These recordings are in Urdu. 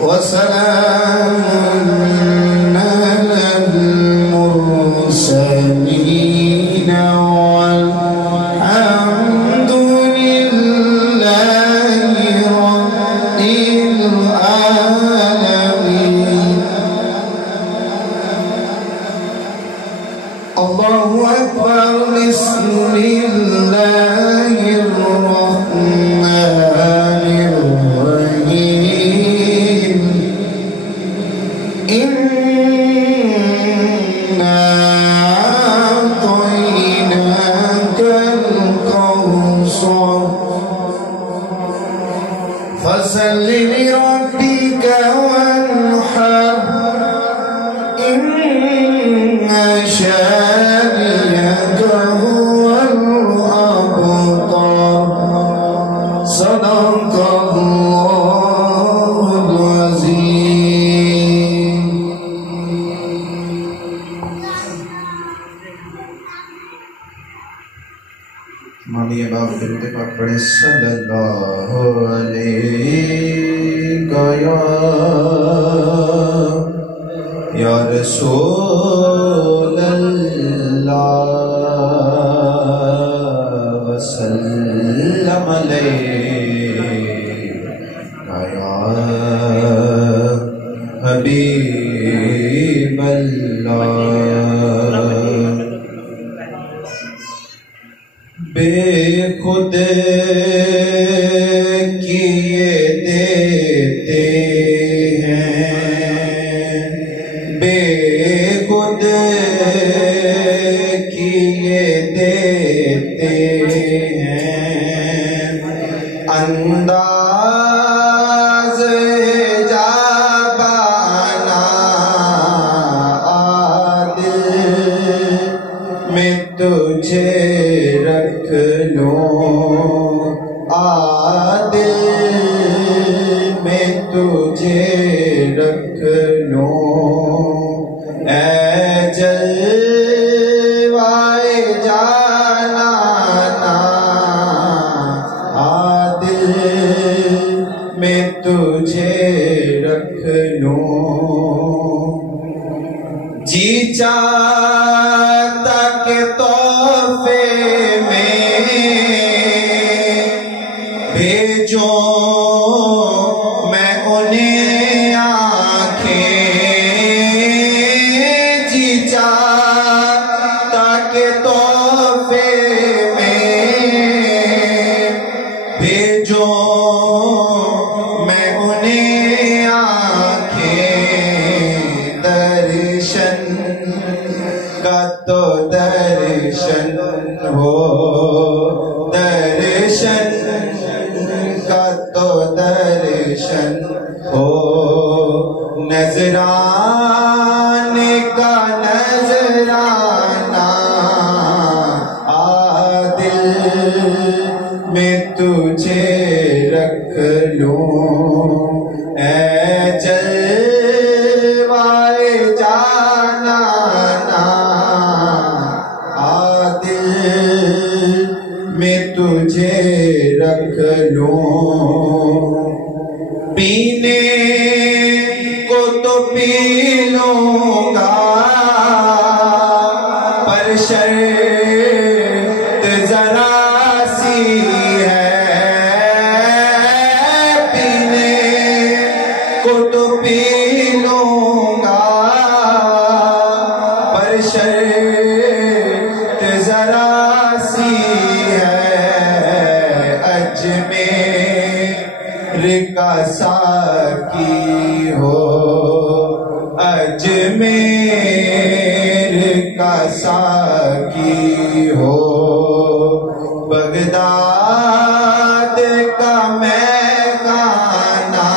وسلام على المرسلين والحمد لله رب العالمين. الله أكبر. بسم الله الرحمن الرحيم. إنا أعطيناك الكوثر فصل لربك وانحر إن شانئك هو الأبتر. صدق الله العظيم. مامی باپ درود پاک پڑھے صلی اللہ علیہ یا رسول اللہ وسلم علیہ یا حبیب اللہ. بے خود کیے دیتے ہیں، بے خود کیے دیتے ہیں، انداز جابانا عادل میں تجھے رکھ لوں، عادل میں تجھے رکھ لوں. اے جلوائے جانانا عادل میں تجھے رکھ لوں. جی چاہتا کہ تحفے میں بھیجو میں انہیں آنکھیں، جی چاہتا کہ تحفے میں بھیجو میں انہیں آنکھیں. درشن کا تو درشن ہو، درشن کا تو درشن ہو، نذرانے کا نذرانہ عادل میں تجھے رکھ لوں. اے جلوائے جانانا عادل میں تجھے رکھ لوں. پینے کو تو پی لوں گا پر شرط ذرا سی ہے، پینے کو تو پی لوں گا پر شرط ذرا سی ہے. اجمیر کا ساقی ہو، اجمیر کا ساقی ہو، بغداد کا میں گانا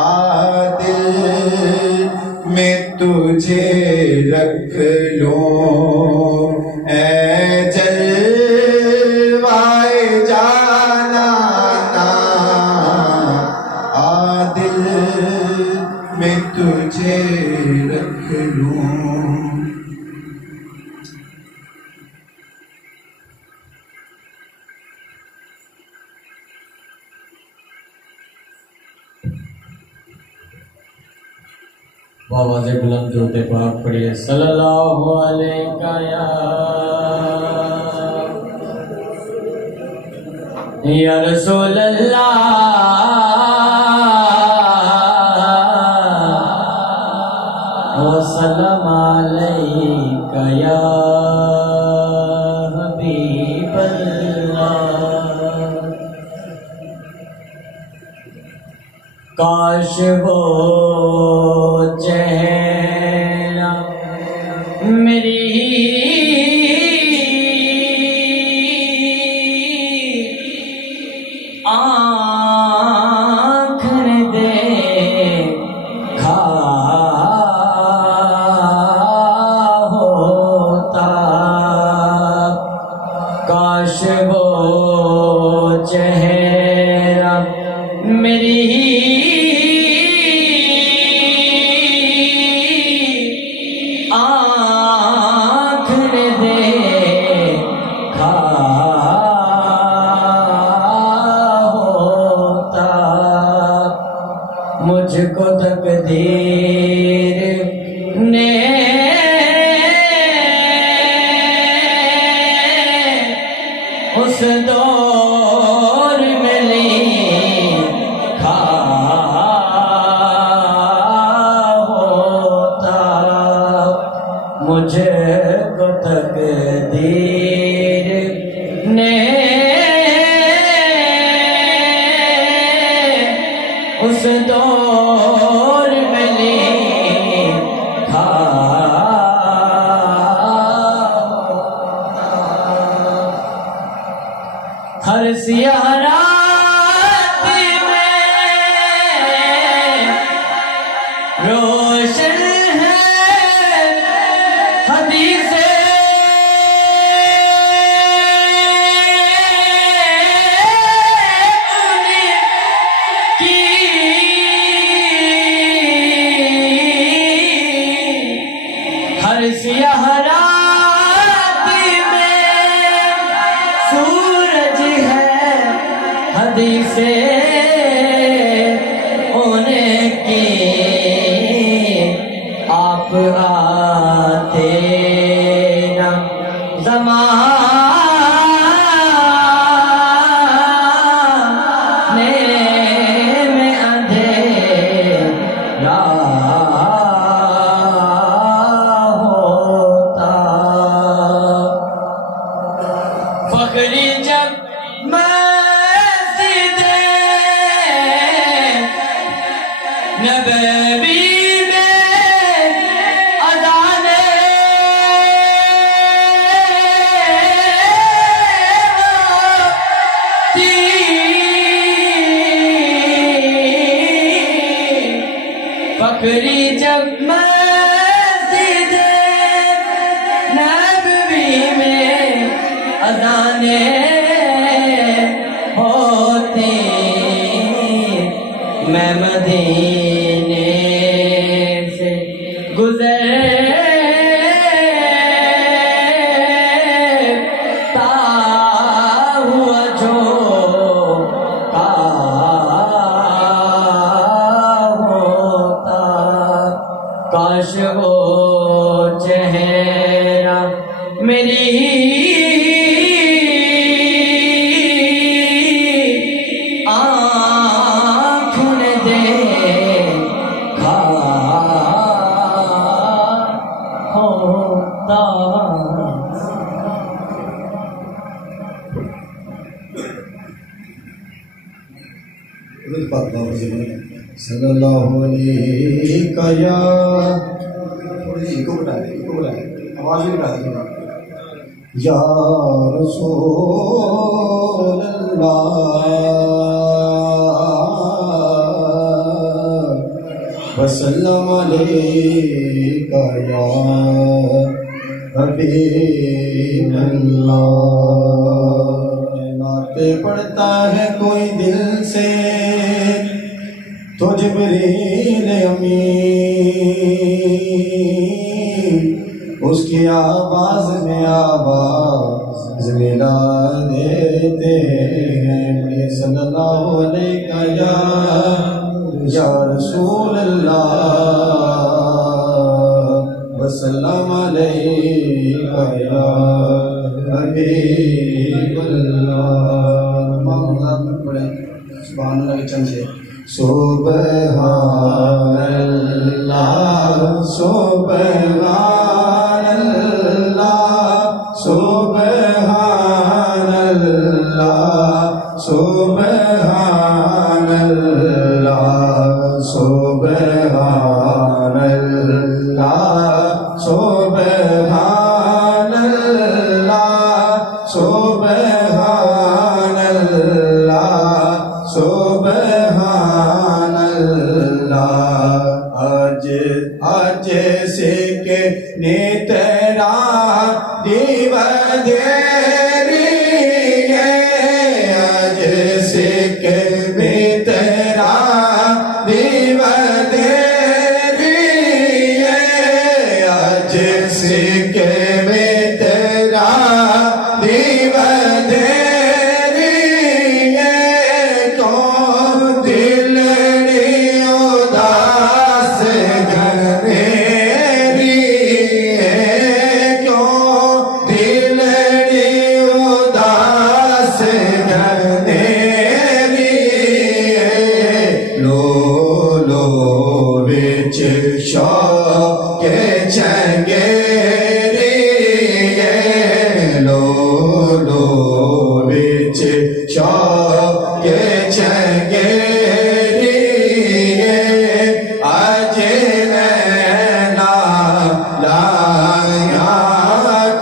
عادل میں تجھے رکھ لوں. اے جلوائے جانانا عادل میں تجھے رکھ لوں. آواز بلند درود پاک پڑھیے صلی اللہ علیہ یا رسول اللہ وسلم علیک یا حبیب اللہ کاش وہ چہرہ میری آنکھ نے دیکھا ہوتا کاش وہ چہرہ میری مجھ کو تقدیر نے اس دور میں لکھا ہوتا مجھ کو تقدیر نے اس دور میں لکھا ہر سیاہ رات میں روشن ہے حدیث سیاہ رات میں سورج ہے حدیث ان کی آپ آتے نہ زمانے میں اندھیرا فخری جب مسجد نبوی میں اذان ہوتی فخری جب مسجد نبوی میں اذان ہوتی میں مدینے سے گزرتا ہوا جو ہوتا کاش وہ چہرہ میری صلی اللہ علیہ یا آواز یا رسول اللہ وسلم علیک یا حبیب اللہ نعتیں پڑھتا ہے کوئی دل سے تو جبریل امین اس کی آواز میں آواز ملا دیتے ہیں صلی اللہ علیہ یا رسول اللہ وسلم علیک یا حبیب اللہ۔ پڑھیں سبحان اللہ کے چند سے سبحان اللہ سبحان اللہ سبحان اللہ سبحان اللہ سبحان اللہ سبحان اللہ سبحان اللہ سبحان اللہ۔ آج سے کہ نیترا دیو دیری ہے، آج سے کہ نیترا دیو دیری ہے، آج سے کہ نیترا دیو دیری ہے، کون دل اداس گھنیری ہے، کیوں دل اداس گھنیری ہے، لو وچ شوق چنگیری ہے، لو وچ شوق چنگیری ہے، اج نینا لایا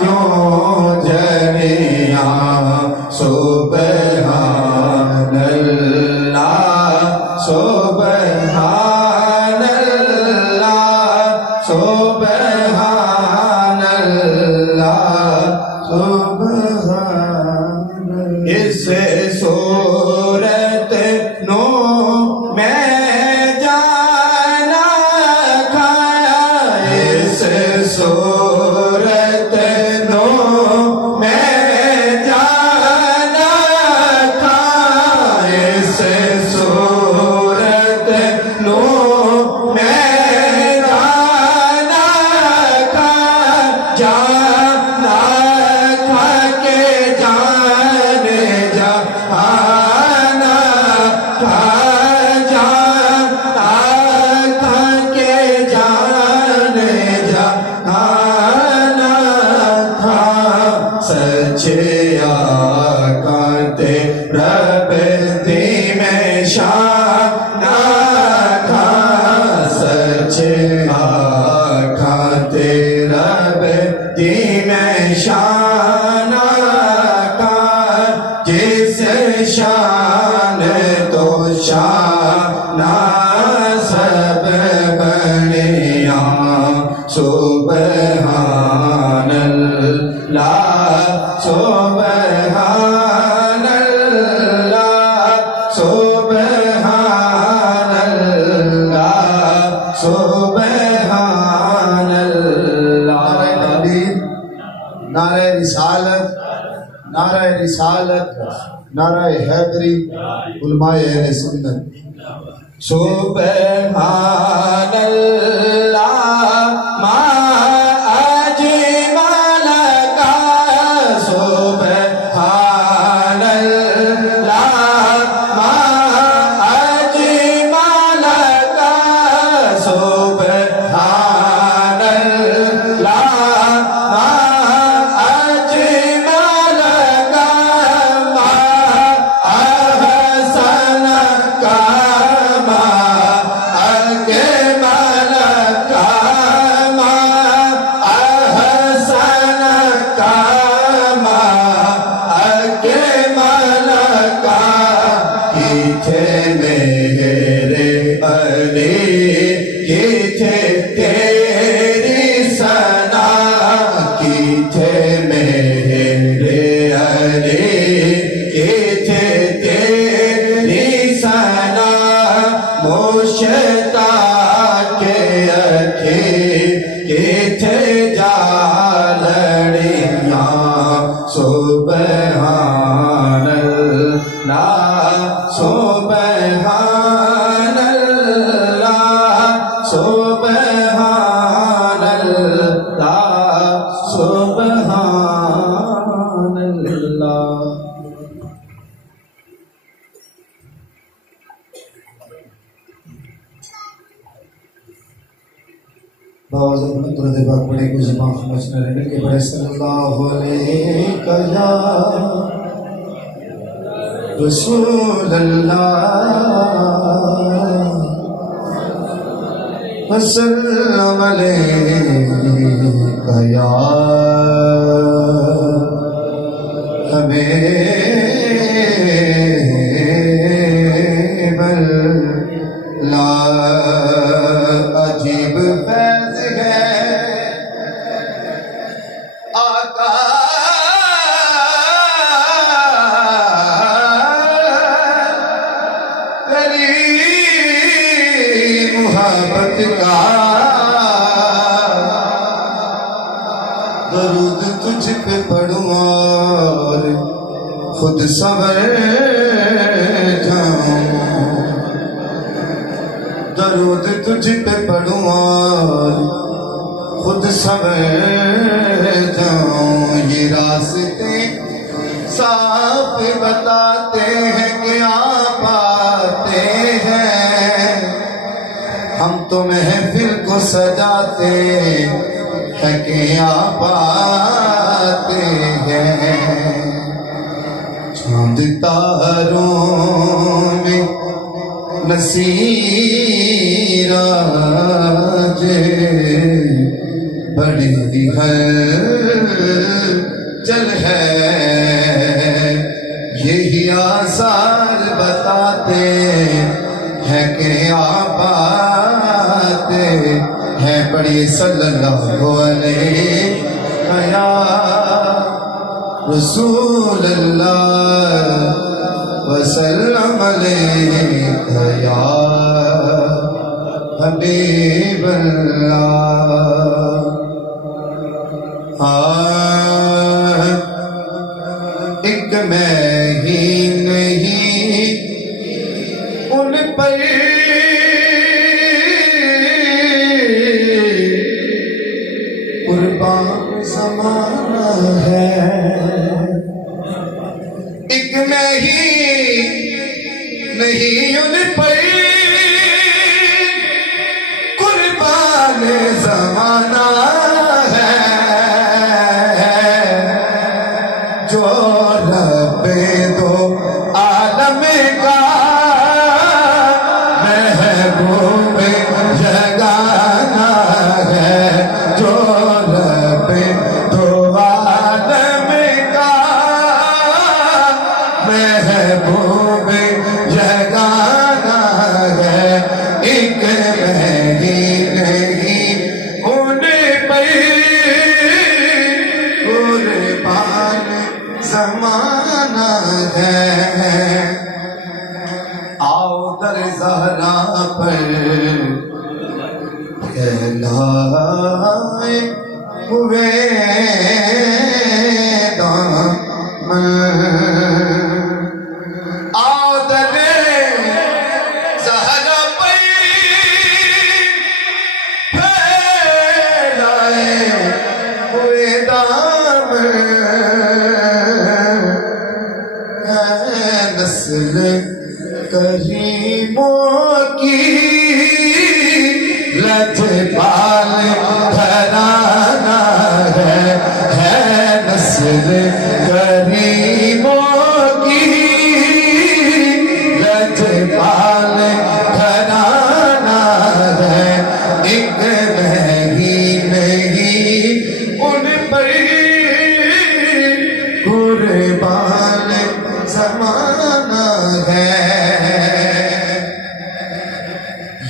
کیوں جنیاں، سبحان اللہ سبحان اللہ سبحان اللہ سبحان اللہ۔ اس صورت نو میں جانا تھا، اس صورت نو میں جانا تھا، اس صورت نو میں جانا تھا، جانا تھا کہ جان جہانا تھا، جانا تھا کہ جان جہانا تھا، سچ آقا تیرا بدی میں شانہ تھا، سچ آقا تیرا بدی میں شانہ تھا، جس شان تو شانہ سب بنیا، سبحان اللہ سبحان اللہ سبحان اللہ سبحان اللہ۔ نعرہ تکبیر، نعرہ رسالت، نعرہ رسالت، نعرہ حیدری، علماء اہل سنت۔ سبحان اللہ ما اجمل کا، سبحان اللہ ما اجمل کا، سبحان اللہ ما اجمل کا، ما احسن کا، ما اکمل کا، ما سبحان اللہ باوز اپنے درد پاک پڑھے کو زبان خموشنا رہنے کے بڑے صلی اللہ علیہ یا رسول اللہ وسلم علیہ یا حبیب اللہ عجیب فیض ہے آقا تیری محبت کا درود تجھ پہ پڑھوں اور خود سنور جاؤں درود تجھ پہ پڑھوں اور خود سنور جاؤں یہ راستے صاف بتاتے ہیں کہ آپ آتے ہیں ہم تو محفل کو سجاتے ہیں کہ آپ آتے ہیں چاند تاروں میں نصیر آج بڑی ہلچل ہے یہی آثار بتاتے ہیں کہ آپ آتے ہیں پڑھیے صلی اللہ علیہ یا رسول اللہ وسلم علیہ یا حبیب اللہ ایک میں ہی نہیں ان پر قربان زمانہ ہے ایک میں ہی نہیں ان پر قربان زمانہ ہے جو رب دو عالم کا محبوب جگانا ہے جو رب دو عالم کا محبوب جگانا ہے ایک نہیں ان پر قربان زمانہ ہے آؤ در زہرا پر پھیلائے ہوئے دامن آؤ در زہرا پر پھیلائے ہوئے دامن نسل کریموں کی لجپال گھرانہ ہے نسل کریموں کی لجپال گھرانہ ہے ایک نہیں ان پر قربان زمانہ ہے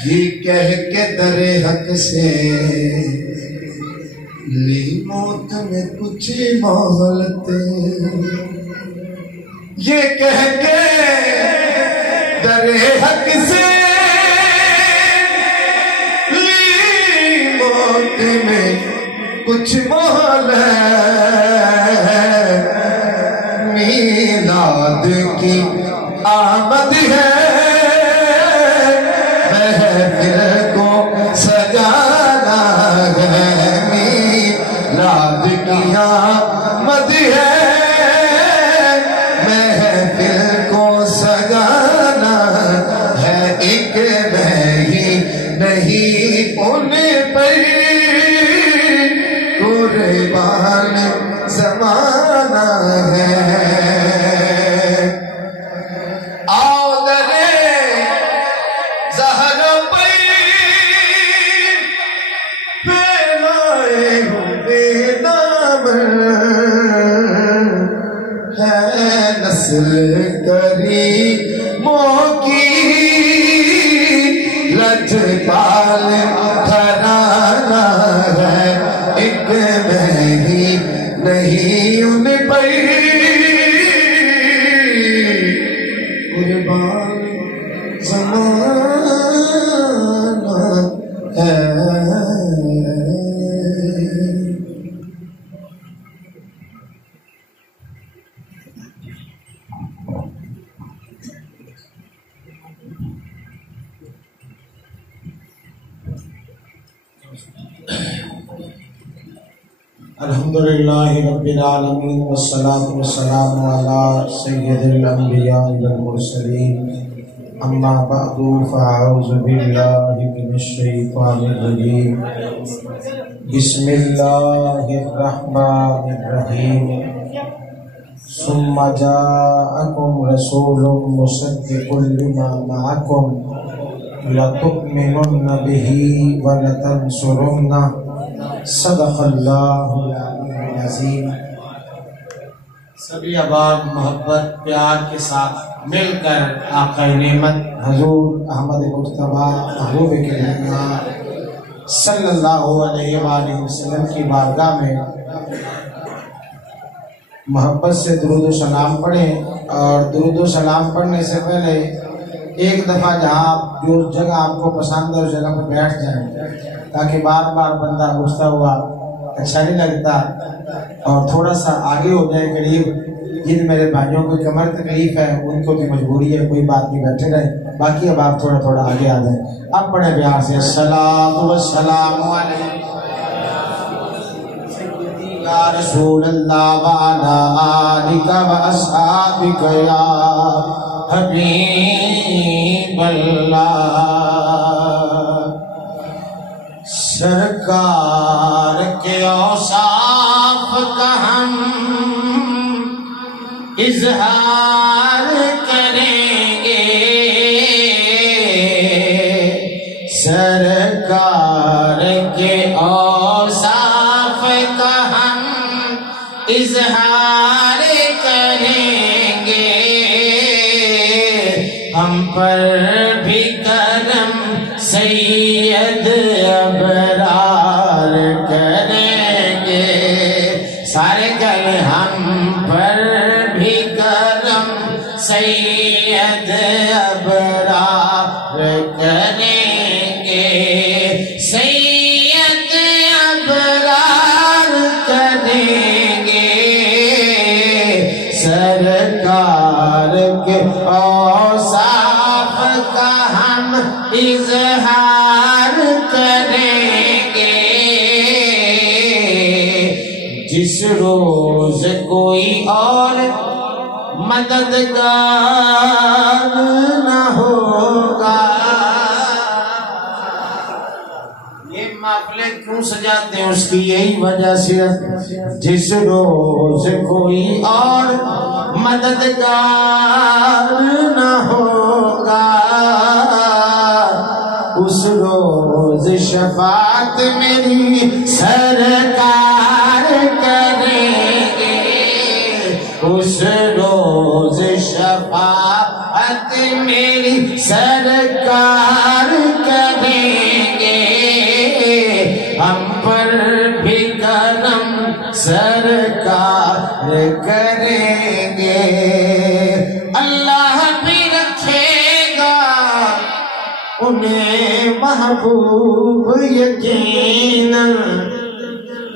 یہ کہہ کے در حق سے لی موت میں کچھ مہلت یہ کہہ کے در حق سے لی موت میں کچھ مہلت میلاد کی آمد ہے محفل کو سجانا ہے میلاد کی کی آمد ہے، محفل کو سجانا ہے ایک میں ہی نہیں ان پر قربان زمانہ ہے۔ آؤ درے زہر پر پھیلائے ہوئے دامن، ہے نسل کریموں کی لجپال گھرانہ ہے، ایک میں ہی نہیں ان پر قربان زمانہ ہے۔ الحمدللہ رب العالمین والصلاة والسلام علی سید الانبیاء والمرسلین، اما بعد فاعوذ باللہ من الشیطان الرجیم، بسم اللہ الرحمن الرحیم، ثم جاءکم رسول مصدق لما معکم لتؤمنن به ولتنصرنہ، صدق اللہ العظیم۔ سبھی احباب محبت پیار کے ساتھ مل کر آقا نعمت حضور احمد مجتبیٰ محبوب کلمہ صلی اللہ علیہ وآلہ وسلم کی بارگاہ میں محبت سے درود و سلام پڑھیں، اور درود و سلام پڑھنے سے پہلے ایک دفعہ جہاں جو جگہ آپ کو پسند ہے اس جگہ پہ بیٹھ جائیں، تاکہ بار بار بندہ گھستا ہوا اچھا نہیں لگتا، اور تھوڑا سا آگے ہو جائے قریب۔ جن میرے بھائیوں کو کمر تکلیف ہے ان کو بھی مجبوری ہے، کوئی بات نہیں، بیٹھے رہے، باقی اب آپ تھوڑا تھوڑا آگے آ جائیں۔ اب پڑھیں پیار سے الصلاۃ والسلام علیک یا رسول اللہ وعلی آلک واصحابک یا حبیب اللہ۔ سرکار کے اوصاف کا ہم اظہار کریں گے، سرکار کے اوصاف کا ہم اظہار کریں گے، ہم پر بھی کرم سید ابرار کریں گے، سارے کل ہم پر بھی کرم سید ابرار کریں گے، سید ابرار کریں گے، سرکار کے اوصاف کا ہم اظہار کریں گے، جس روز کوئی اور مددگار نہ ہوگا۔ یہ محفلیں کیوں سجاتے ہیں اس کی یہی وجہ صرف، جس روز کوئی اور مددگار نہ ہوگا، اس روز شفاعت میری سرکار کریں گے، اس روز شفاعت میری سرکار کریں گے، ہم پر بھی کرم سرکار کریں گے، اللہ بھی رکھے گا انہیں محبوب یقیناً،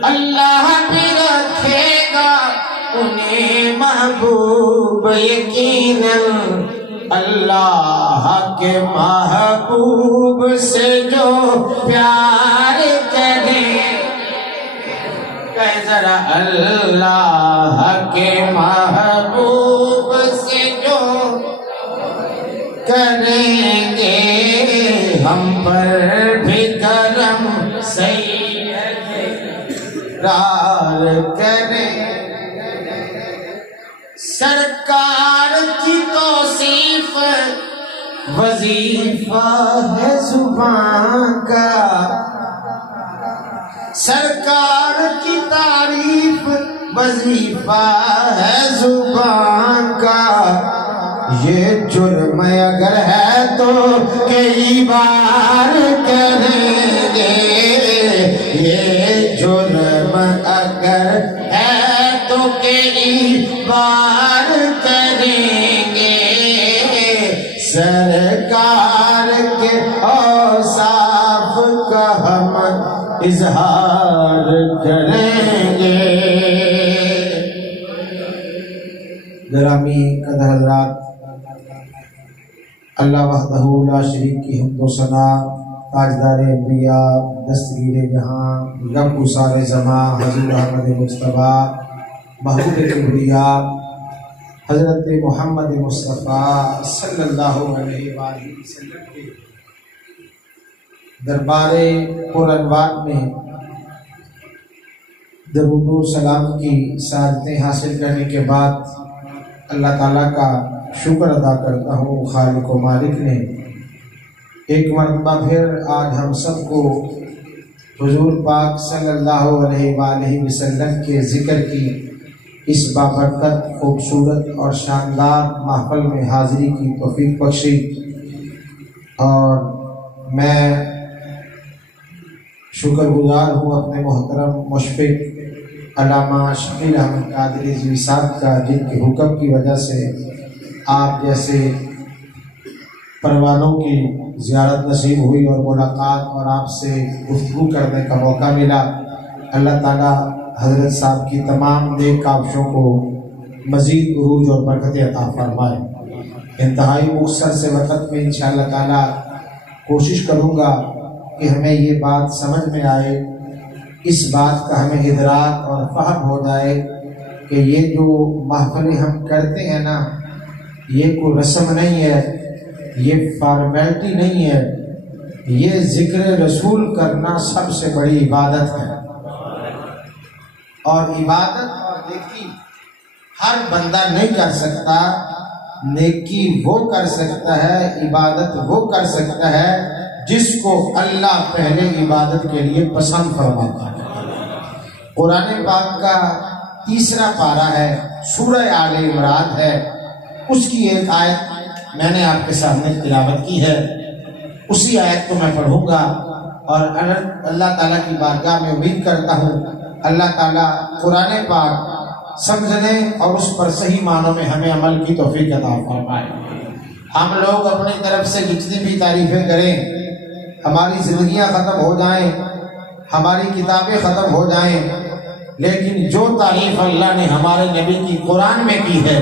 اللہ بھی رکھے گا انہیں محبوب یقیناً، اللہ کے محبوب سے جو پیار کرے، کہے ذرا اللہ کے محبوب سے جو کریں گے ہم پر بھی کرم سید رار کریں سرکار کی توصیف وظیفہ ہے زبان کا سرکار کی تعریف وظیفہ ہے زبان کا یہ جرم اگر ہے تو کئی بار کریں گے یہ جرم اگر ہے تو کئی بار کریں گے سرکار کے اوصاف کا ہم اظہار کریں گے۔ گرامی قدر حضرات، اللہ وحدہ لا شریک کی حمد و ثنا، تاجدار انبیاء، دستگیر جہاں، رب سارے زماں، حضور احمد مصطفیٰ، محبوب کبریا، حضرت محمد مصطفیٰ صلی اللہ علیہ وآلہ وسلم کے دربار پرانوار میں درود و سلام کی سعادتیں حاصل کرنے کے بعد اللہ تعالیٰ کا شکر ادا کرتا ہوں خالق و مالک نے ایک مرتبہ پھر آج ہم سب کو حضور پاک صلی اللہ علیہ وآلہ وسلم کے ذکر کی اس بابرکت خوبصورت اور شاندار محفل میں حاضری کی توفیق بخشی، اور میں شکر گزار ہوں اپنے محترم مشفق علامہ شبیر احمد قادری رضوی صاحب کا، جن کے حکم کی وجہ سے آپ جیسے پروانوں کی زیارت نصیب ہوئی اور ملاقات اور آپ سے گفتگو کرنے کا موقع ملا۔ اللہ تعالیٰ حضرت صاحب کی تمام نیک کاوشوں کو مزید عروج اور برکت عطا فرمائے۔ انتہائی مختصر سے وقت میں انشاءاللہ تعالیٰ کوشش کروں گا کہ ہمیں یہ بات سمجھ میں آئے، اس بات کا ہمیں ادراک اور فہم ہو جائے کہ یہ جو محفلیں ہم کرتے ہیں نا، یہ کوئی رسم نہیں ہے، یہ فارمیلٹی نہیں ہے، یہ ذکر رسول کرنا سب سے بڑی عبادت ہے۔ اور عبادت اور نیکی ہر بندہ نہیں کر سکتا، نیکی وہ کر سکتا ہے، عبادت وہ کر سکتا ہے جس کو اللہ پہلے عبادت کے لیے پسند فرماتا ہے۔ قرآن پاک کا تیسرا پارہ ہے، سورہ آل عمران ہے، اس کی ایک آیت میں نے آپ کے سامنے تلاوت کی ہے، اسی آیت کو میں پڑھوں گا، اور اللہ تعالیٰ کی بارگاہ میں امید کرتا ہوں اللہ تعالیٰ قرآن پاک سمجھنے اور اس پر صحیح معنوں میں ہمیں عمل کی توفیق عطا فرمائے۔ ہم لوگ اپنی طرف سے جتنی بھی تعریفیں کریں، ہماری زندگیاں ختم ہو جائیں، ہماری کتابیں ختم ہو جائیں، لیکن جو تعریف اللہ نے ہمارے نبی کی قرآن میں کی ہے،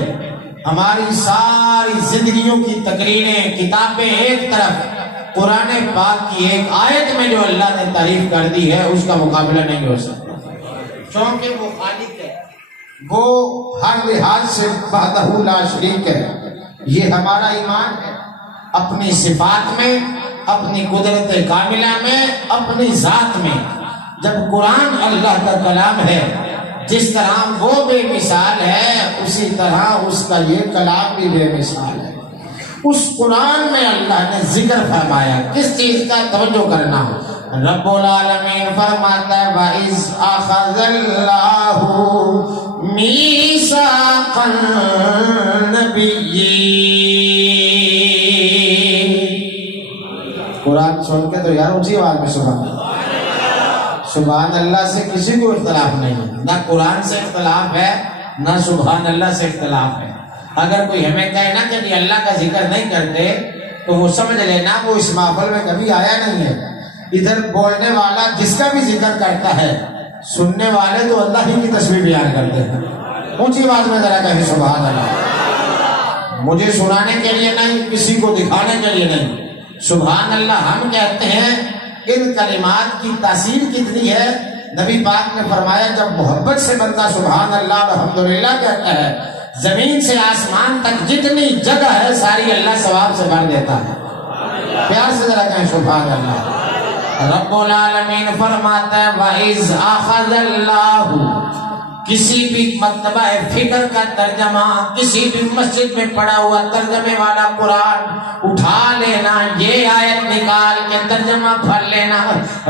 ہماری ساری زندگیوں کی تقریریں، کتابیں ایک طرف، قرآن پاک کی ایک آیت میں جو اللہ نے تعریف کر دی ہے اس کا مقابلہ نہیں ہو سکتا، کیونکہ وہ خالق ہے، وہ ہر لحاظ سے وحدہ لا شریک ہے۔ یہ ہمارا ایمان ہے اپنی صفات میں، اپنی قدرت کاملہ میں، اپنی ذات میں۔ جب قرآن اللہ کا کلام ہے، جس طرح وہ بے مثال ہے اسی طرح اس کا یہ کلام بھی بے مثال ہے۔ اس قرآن میں اللہ نے ذکر فرمایا، کس چیز کا توجہ کرنا؟ رب العالمین فرماتا ہے وَإِذْ أَخَذَ اللَّهُ مِيثَاقَ النَّبِيِّينَ۔ قرآن سن کے تو یار اونچی آواز میں سبحان اللہ، سبحان اللہ سے کسی کو اختلاف نہیں ہے، نہ قرآن سے اختلاف ہے نہ سبحان اللہ سے اختلاف ہے۔ اگر کوئی ہمیں کہے نا کہ اللہ کا ذکر نہیں کرتے تو وہ سمجھ لینا وہ اس محفل میں کبھی آیا نہیں ہے۔ ادھر بولنے والا جس کا بھی ذکر کرتا ہے، سننے والے تو اللہ ہی کی تصویر بیان کرتے ہیں۔ اونچی آواز میں ذرا کہیں سبحان اللہ، مجھے سنانے کے لیے نہیں، کسی کو دکھانے کے لیے نہیں، سبحان اللہ ہم کہتے ہیں۔ ان کلمات کی تاثیر کتنی ہے نبی پاک نے فرمایا جب محبت سے بندہ سبحان اللہ الحمدللہ کہتا ہے زمین سے آسمان تک جتنی جگہ ہے ساری اللہ ثواب سے بھر دیتا ہے. پیار سے ذرا کہیں سبحان اللہ. رب العالمین فرماتا ہے وَإِذْ أَخَذَ اللَّهُ کسی بھی مطلبہ فکر کا ترجمہ کسی بھی مسجد میں پڑھا ہوا ترجمے والا قرآن اٹھا لینا یہ آیت نکال کے ترجمہ پڑھ لینا.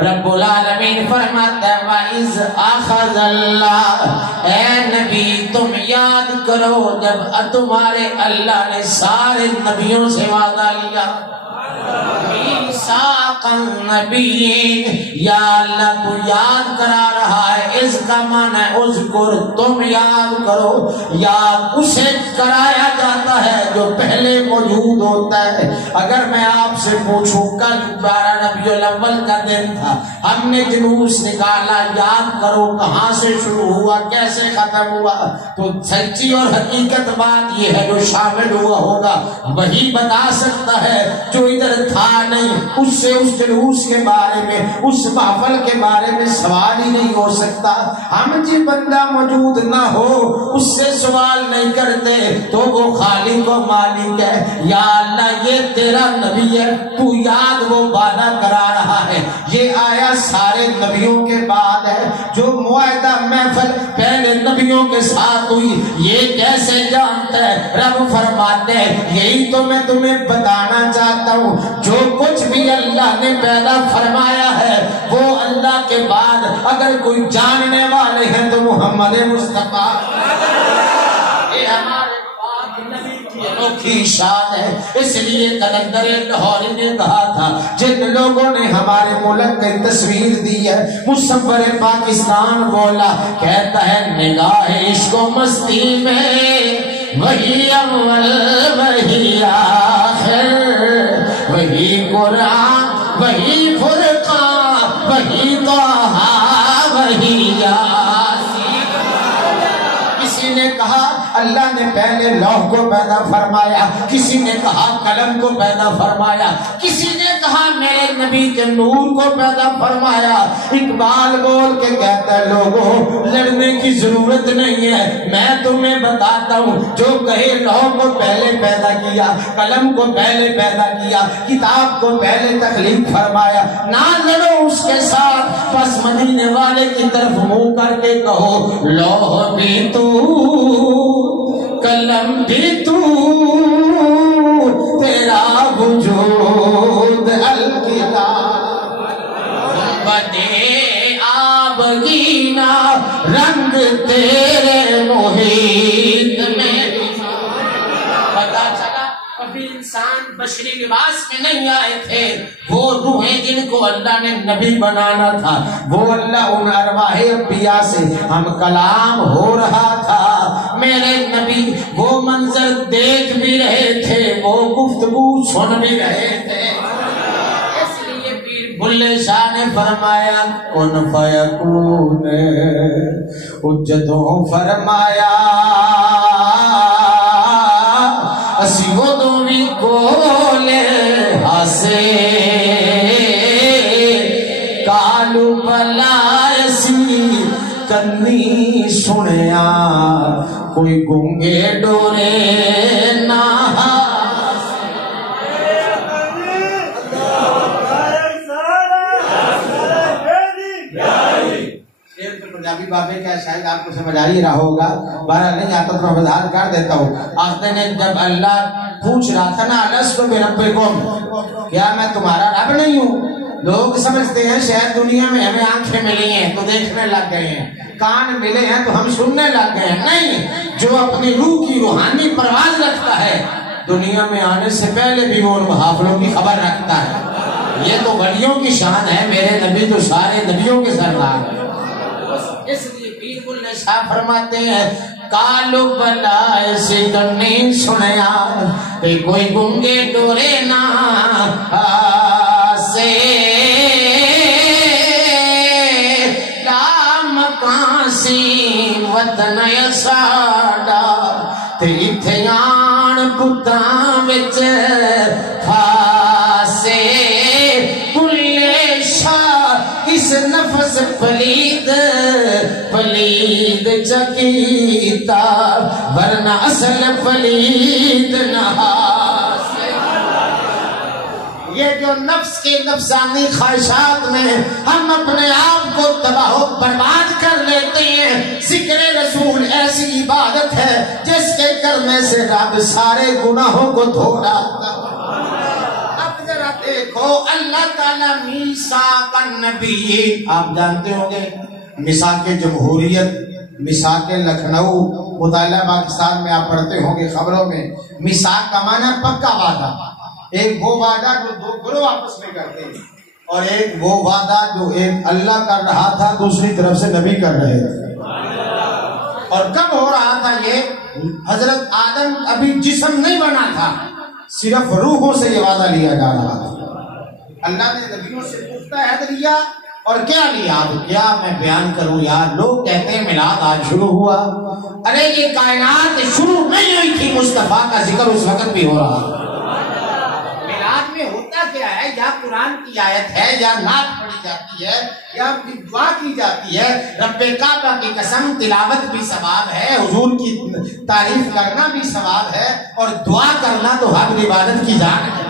رب العالمین فرماتا ہے وَإِذْ أَخَذَ اللَّهُ اے نبی تم یاد کرو جب تمہارے اللہ نے سارے نبیوں سے وعدہ لیا. میثاق النبیین یا اللہ تو یاد کرا رہا ہے اس کا معنی ہے اذکر تم یاد کرو. یاد اسے کرایا جاتا ہے جو پہلے موجود ہوتا ہے. اگر میں آپ سے پوچھوں کل 12 ربیع الاول کا دن تھا ہم نے جلوس نکالا یاد کرو کہاں سے شروع ہوا کیسے ختم ہوا تو سچی اور حقیقت بات یہ ہے جو شامل ہوا ہوگا وہی بتا سکتا ہے جو ادھر تھا نہیں. اس سے اس جلوس کے بارے میں اس محفل کے بارے میں سوال ہی نہیں ہو سکتا. ہم جی بندہ موجود نہ ہو اس سے سوال نہیں کرتے تو وہ خالق و مالک ہے. یا اللہ یہ تیرا نبی ہے تو یاد وہ وعدہ کرا رہا ہے. یہ آیا سارے نبیوں کے بعد ہے جو معاہدہ محفل پہلے نبیوں کے ساتھ ہوئی یہ کیسے جانتا ہے. رب فرماتے ہیں یہی تو میں تمہیں بتانا چاہتا ہوں جو کچھ بھی اللہ نے پیدا فرمایا ہے وہ اللہ کے بعد اگر کوئی جاننے والے ہیں تو محمد مصطفیٰ یہ ہمارے پاک نبی کی انوکھی شان ہے. اس لیے کلندر لاہوری نے کہا تھا جن لوگوں نے ہمارے ملک کی تصویر دی ہے مصور پاکستان بولا کہتا ہے نگاہ عشق و مستی میں وہی اول وہی آخر وہی قرآن وہی فرقان وہی طٰہٰ وہی یاسین. کسی نے کہا اللہ نے پہلے لوح کو پیدا فرمایا کسی نے کہا قلم کو پیدا فرمایا کسی نے کہا میرے نبی کے نور کو پیدا فرمایا. اقبال بول کے کہتا ہے لوگوں لڑنے کی ضرورت نہیں ہے میں تمہیں بتاتا ہوں جو کہے لوح کو پہلے پیدا کیا قلم کو پہلے پیدا کیا کتاب کو پہلے تخلیق فرمایا نہ لڑو اس کے ساتھ. بس مدینے والے کی طرف منہ کر کے کہو لوح بھی تو قلم بھی تو تیرا وجود الکتاب بنے آبگینا رنگ تیرے محیط میں. پتا چلا کبھی انسان بشری لباس میں نہیں آئے تھے وہ روحیں جن کو اللہ نے نبی بنانا تھا وہ اللہ ان ارواح انبیاء سے ہم کلام ہو رہا تھا. میرے نبی وہ منظر دیکھ بھی رہے تھے وہ گفتگو سن بھی رہے تھے. اس لیے پیر بلے شاہ نے فرمایا کن فیکون اجدوں فرمایا اسی وہ دومی کولے ہاسے کالو بلائسی کنی سنیا کوئی گنگے ڈورے نہ پنجابی بابے کا شاید آپ کو سمجھ آ ہی رہا ہوگا بہرحال نہیں آتا تو میں وضاحت کر دیتا ہوں. آخر نے جب اللہ پوچھ رہا تھا نا الست بربکم کیا میں تمہارا رب نہیں ہوں. لوگ سمجھتے ہیں شاید دنیا میں ہمیں آنکھیں ملی ہیں تو دیکھنے لگ گئے ہیں کان ملے ہیں تو ہم سننے لگ گئے ہیں. نہیں جو اپنی روح کی روحانی پرواز رکھتا ہے دنیا میں آنے سے پہلے بھی وہ ان محافلوں کی خبر رکھتا ہے. یہ تو بڑیوں کی شان ہے میرے نبی تو سارے نبیوں کے سردار ہیں. اس لیے پیر بلے شاہ فرماتے ہیں کالو بلائے سے کنی سنیا کوئی گنگے ڈورے نہ سے لام کانسی وطن ساڈا تے ایتھے آن پتاں وچ پھاسے بلے شاہ اس نفس پلید شہید چکیتا ورنہ اصل پلید نہ. یہ جو نفس کے نفسانی خواہشات میں ہم اپنے آپ کو تباہ و برباد کر لیتے ہیں، ذکر رسول ایسی عبادت ہے جس کے کرنے سے رب سارے گناہوں کو دھو ڈالتا ہے. اب ذرا دیکھو اللہ تعالیٰ میثاق النبی، آپ جانتے ہوں گے میثاق جمہوریت، میثاق لکھنؤ، مطالعہ پاکستان میں آپ پڑھتے ہوں گے خبروں میں. میثاق کا معنی پکا وعدہ، ایک وہ وعدہ جو دو گروہ آپس میں کرتے ہیں، اور ایک وہ وعدہ جو ایک اللہ کر رہا تھا دوسری طرف سے نبی کر رہے تھے. اور کب ہو رہا تھا یہ؟ حضرت آدم ابھی جسم نہیں بنا تھا، صرف روحوں سے یہ وعدہ لیا جا رہا تھا. اللہ نے نبیوں سے پختہ عہد لیا، اور کیا لیا؟ اب کیا میں بیان کروں یار، لوگ کہتے ہیں میلاد آج شروع ہوا. ارے یہ کائنات شروع نہیں ہوئی تھی، مصطفیٰ کا ذکر اس وقت بھی ہو رہا تھا. میں ہوتا کیا ہے؟ یا قرآن کی آیت ہے، یا نعت پڑھی جاتی ہے، یا دعا کی جاتی ہے. رب کعبہ کی قسم تلاوت بھی ثواب ہے، حضور کی تعریف کرنا بھی ثواب ہے، اور دعا کرنا تو حق عبادت کی جان ہے.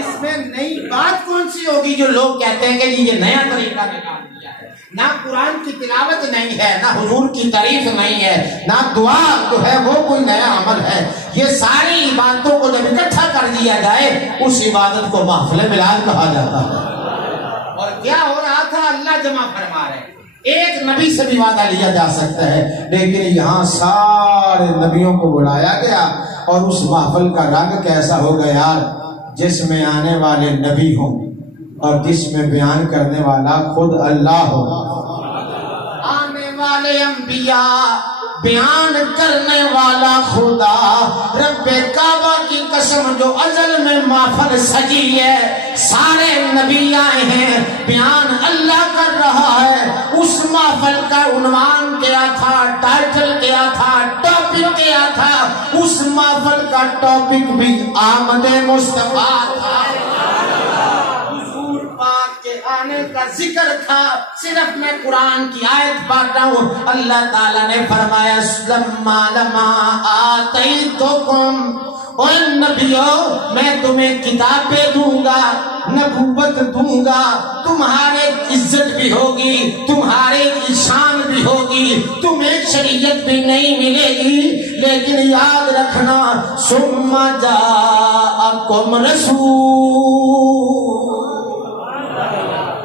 اس میں نئی بات کون سی ہوگی جو لوگ کہتے ہیں کہ یہ نیا طریقہ نکال دیا ہے؟ نہ قرآن کی تلاوت نہیں ہے، نہ حضور کی تعریف نہیں ہے، نہ دعا جو ہے وہ کوئی نیا عمل ہے. یہ ساری عبادتوں کو جب اکٹھا کر دیا جائے اس عبادت کو محفل میلاد کہا جاتا ہے. اور کیا ہو رہا تھا؟ اللہ جمع فرما رہے. ایک نبی سے بھی وعدہ لیا جا سکتا ہے، لیکن یہاں سارے نبیوں کو بلایا گیا، اور اس محفل کا رنگ کیسا ہوگا یار، جس میں آنے والے نبی ہوں اور جس میں بیان کرنے والا خود اللہ ہو. آنے والے انبیاء، بیان کرنے والا خدا. رب کعبہ کی قسم جو ازل میں محفل سجی ہے، سارے نبی آئے ہیں، بیان اللہ کر رہا ہے. اس محفل کا عنوان کیا تھا، ٹائٹل کیا تھا، ٹاپک کیا تھا؟ اس محفل کا ٹاپک بھی آمد مصطفیٰ تھا، حضور پاک کے آنے کا ذکر تھا. صرف میں قرآن کی آیت پڑھتا ہوں. اللہ تعالیٰ نے فرمایا لما آتیتکم، اور نبیوں میں تمہیں کتابیں دوں گا، نبوت دوں گا، تمہارے عزت بھی ہوگی، تمہارے شان بھی ہوگی، تمہیں شریعت بھی نہیں ملے گی. لیکن یاد رکھنا ثم جاءکم رسول،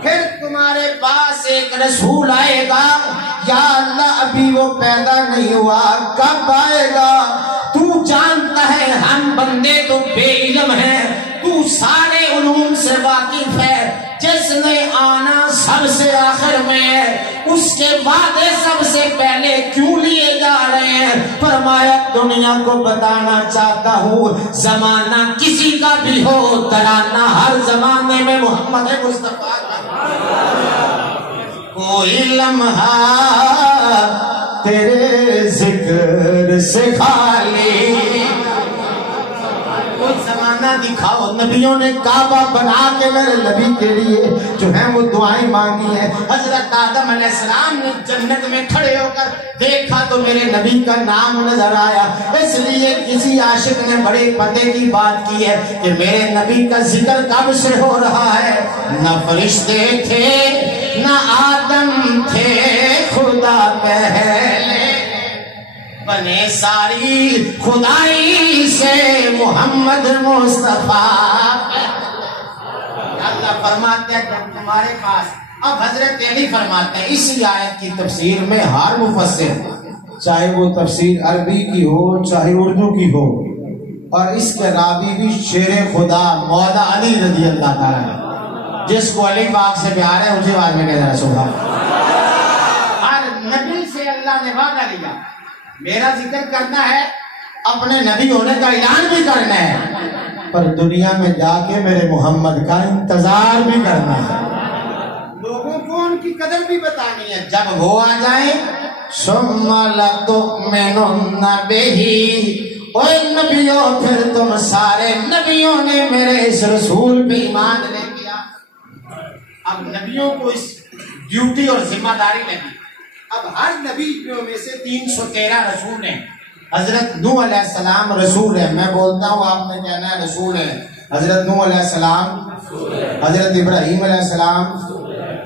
پھر تمہارے پاس ایک رسول آئے گا. یا اللہ ابھی وہ پیدا نہیں ہوا، کب آئے گا؟ تو جانتا ہے ہم بندے تو بے علم ہیں، تو سارے علوم سے واقف ہے. جس نے آنا سب سے آخر میں ہے، اس کے وعدے سب سے پہلے کیوں لیے جا رہے ہیں؟ فرمایا دنیا کو بتانا چاہتا ہوں زمانہ کسی کا بھی ہو، ترانہ ہر زمانے میں محمد مصطفیٰ کا. کوئی لمحہ تیرے ذکر سے خالی، کوئی زمانہ دکھاؤ. نبیوں نے کعبہ بنا کے میرے نبی کے لیے جو ہے وہ دعائیں مانگی ہیں. حضرت آدم علیہ السلام نے جنت میں کھڑے ہو کر دیکھا تو میرے نبی کا نام نظر آیا. اس لیے کسی عاشق نے بڑے پتے کی بات کی ہے کہ میرے نبی کا ذکر کب سے ہو رہا ہے. نہ فرشتے تھے نہ آدم تھے، خدا پہلے بنے ساری خدائی سے محمد مصطفیٰ. اللہ فرماتے ہیں جب تمہارے پاس، اب حضرت علی فرماتے ہیں اسی آیت کی تفسیر میں ہر مفسر، چاہے وہ تفسیر عربی کی ہو چاہے اردو کی ہو، اور اس کے راوی بھی شیر خدا مولا علی رضی اللہ تعالیٰ، جس کو علی پاک سے پیار ہے اسے بعد میں کہہ سبحان. ہر نبی سے اللہ نے وعدہ لیا، میرا ذکر کرنا ہے، اپنے نبی ہونے کا اعلان بھی کرنا ہے، پر دنیا میں جا کے میرے محمد کا انتظار بھی کرنا ہے. لوگوں کو ان کی قدر بھی بتانی ہے. جب وہ آ جائیں ثم لتؤمنن بہ، اور نبیوں پھر تم سارے نبیوں نے میرے اس رسول پہ ایمان لے لیا. اب نبیوں کو اس ڈیوٹی اور ذمہ داری لگی اب ہر نبیوں میں سے 313 رسول ہیں. حضرت نوح علیہ السلام رسول ہے. میں بولتا ہوں آپ نے کہنا ہے رسول ہے. حضرت نوح علیہ السلام، حضرت ابراہیم علیہ السلام،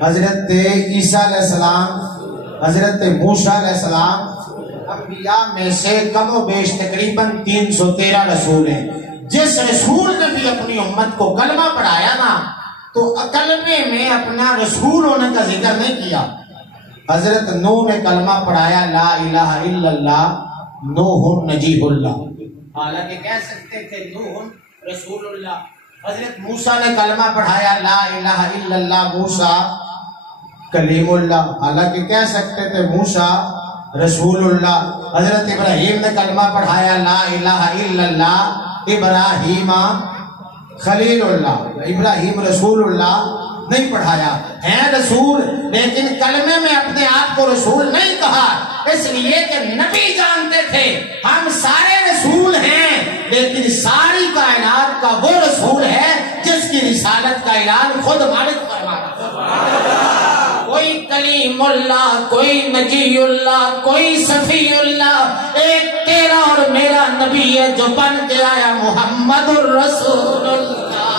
حضرت عیسیٰ علیہ السلام، حضرت موسیٰ علیہ السلام. انبیاء میں سے کم و بیش تقریباً 313 رسول ہیں. جس رسول نے بھی اپنی امت کو کلمہ پڑھایا نا تو کلمے میں اپنا رسول ہونے کا ذکر نہیں کیا. حضرت نوح نے کلمہ پڑھایا لا الہ الا اللہ نوح نجیب اللہ، حالانکہ کہہ سکتے تھے نوح رسول اللہ. حضرت موسیٰ نے کلمہ پڑھایا لا الہ الا اللہ موسیٰ کلیم اللہ، حالانکہ کہہ سکتے تھے موسیٰ رسول اللہ. حضرت ابراہیم نے کلمہ پڑھایا لا الہ الا اللہ ابراہیم خلیل اللہ. ابراہیم رسول اللہ نہیں پڑھایا. ہیں رسول لیکن کلمے میں اپنے آپ کو رسول نہیں کہا، اس لیے کہ نبی جانتے تھے ہم سارے رسول ہیں لیکن ساری کائنات کا وہ رسول ہے جس کی رسالت کا اعلان خود مالک فرما رہا. کوئی کلیم اللہ، کوئی نجی اللہ، کوئی صفی اللہ، ایک تیرا اور میرا نبی ہے جو بن کے آیا محمد الرسول اللہ.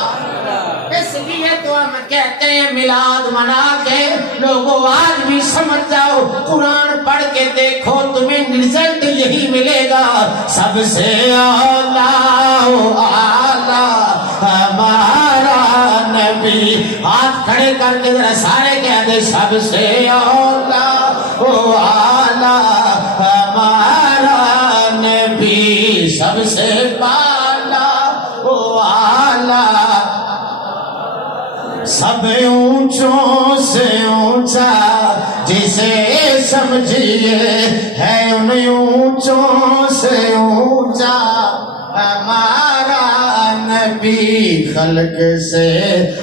اس لیے تو ہم کہتے ہیں میلاد منا کے لوگوں آج بھی سمجھ جاؤ، قرآن پڑھ کے دیکھو تمہیں رزلٹ یہی ملے گا. سب سے اعلیٰ ہمارا نبی، ہاتھ کھڑے کر کے ذرا سارے کہہ دے سب سے اعلیٰ ہمارا نبی، سب سے بالا اعلیٰ، سب اونچوں سے اونچا جسے سمجھیے ہے ان اونچوں سے اونچا ہمارا نبی. خلق سے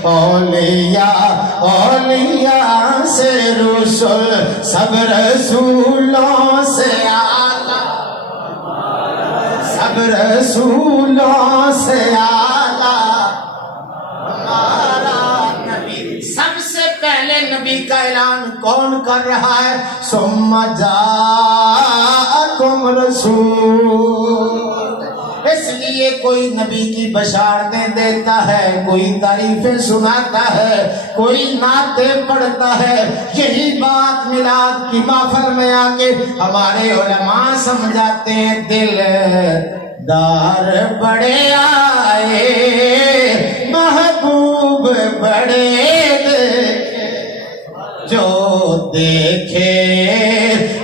اولیاء، اولیاء سے رسول، سب رسولوں سے اعلیٰ، سب رسولوں سے اعلیٰ ہمارا نبی. سب سے پہلے نبی کا اعلان کون کر رہا ہے؟ ثم جاءکم رسول. اس لیے کوئی نبی کی بشارتیں دیتا ہے، کوئی تعریفیں سناتا ہے، کوئی نعتیں پڑھتا ہے. یہی بات میلاد کی محفل میں آ کے ہمارے علماء سمجھاتے ہیں. دل دار بڑے آئے محبوب بڑے دیکھے، جو دیکھے